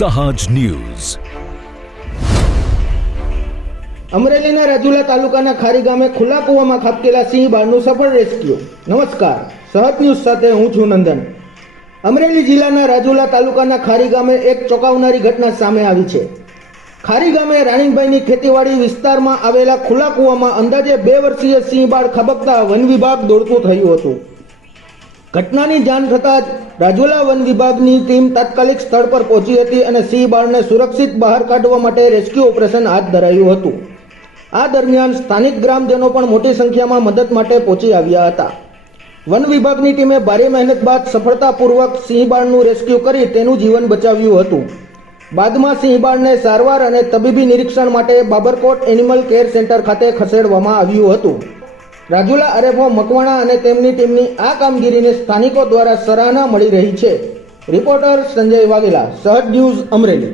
સહજ ન્યૂઝ. અમરેલીના રાજુલા તાલુકાના ખારી ગામે ખુલ્લા કૂવામાં ખાબકેલા સિંહ બાળનું સફળ રેસ્ક્યુ. નમસ્કાર, સહજ ન્યૂઝ સાથે હું છું નંદન. અમરેલી જિલ્લાના રાજુલા તાલુકાના ખારી ગામે એક ચોંકાવનારી ઘટના સામે આવી છે. ખારી ગામે રાણીભાઈની ખેતીવાડી વિસ્તારમાં આવેલા ખુલ્લા કૂવામાં અંદાજે 2 વર્ષીય સિંહ બાળ ખાબકતા વન વિભાગ દોડતું થયું હતું. ઘટનાની જાણ થતાં જ રાજુલા વન વિભાગની ટીમ તાત્કાલિક સ્થળ પર પહોંચી હતી અને સિંહ બાળને સુરક્ષિત બહાર કાઢવા માટે રેસ્ક્યુ ઓપરેશન હાથ ધરાયું હતું. આ દરમિયાન સ્થાનિક ગ્રામજનો પણ મોટી સંખ્યામાં મદદ માટે પહોંચી આવ્યા હતા. વન વિભાગની ટીમે ભારે મહેનત બાદ સફળતાપૂર્વક સિંહ બાળનું રેસ્ક્યુ કરી તેનું જીવન બચાવ્યું હતું. બાદમાં સિંહ બાળને સારવાર અને તબીબી નિરીક્ષણ માટે બાબરકોટ એનિમલ કેર સેન્ટર ખાતે ખસેડવામાં આવ્યું હતું. રાજુલા આરએફઓ મકવાણા અને તેમની ટીમની આ કામગીરીને સ્થાનિકો દ્વારા સરાહના મળી રહી છે. રિપોર્ટર સંજય વાઘેલા, સહજ ન્યૂઝ, અમરેલી.